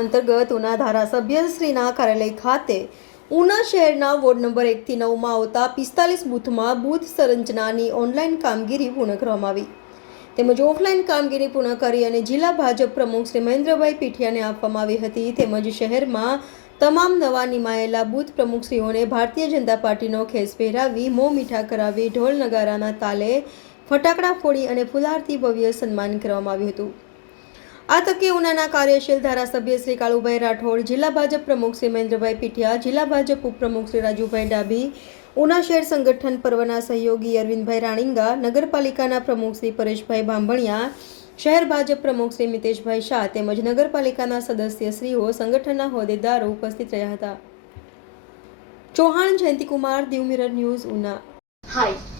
અંતર્ગત ઉના ધારાસભ્યશ્રીના કાર્યાલય ખાતે ઉના શહેરના વોર્ડ નંબર એકથી નવમાં આવતા પિસ્તાલીસ બૂથમાં બૂથ સંરચનાની ઓનલાઈન કામગીરી પૂર્ણ કરવામાં આવી. તેમજ ઓફલાઈન કામગીરી પૂર્ણ કરી અને જિલ્લા ભાજપ પ્રમુખ શ્રી મહેન્દ્રભાઈ પીઠિયાને આપવામાં આવી હતી. તેમજ શહેરમાં તમામ નવા નિમાયેલા બૂથ પ્રમુખશ્રીઓને ભારતીય જનતા પાર્ટીનો ખેસ પહેરાવી, મોં મીઠા કરાવી, ઢોલ નગારાના તાલે ફટાકડા ફોડી અને ફુલારથી ભવ્ય સન્માન કરવામાં આવ્યું હતું. આ તકે ઉનાના કાર્યશીલ ધારાસભ્ય શ્રી કાળુભાઈ રાઠોડ, જિલ્લા ભાજપ પ્રમુખ શ્રી મહેન્દ્રભાઈ પીઠિયા, જિલ્લા ભાજપ ઉપપ્રમુખ શ્રી રાજુભાઈ ડાભી, ઉના શહેર સંગઠન પર્વના સહયોગી અરવિંદભાઈ રાણીંગા, નગરપાલિકાના પ્રમુખ શ્રી પરેશભાઈ બાંભણિયા શહેર ભાજપ પ્રમુખ શ્રી મિતેશભાઈ શાહ તેમજ નગરપાલિકાના સદસ્યશ્રીઓ સંગઠનના હોદ્દેદારો ઉપસ્થિત રહ્યા હતા. Chauhan Jayantikumar Diu Mirror News, Una. Hi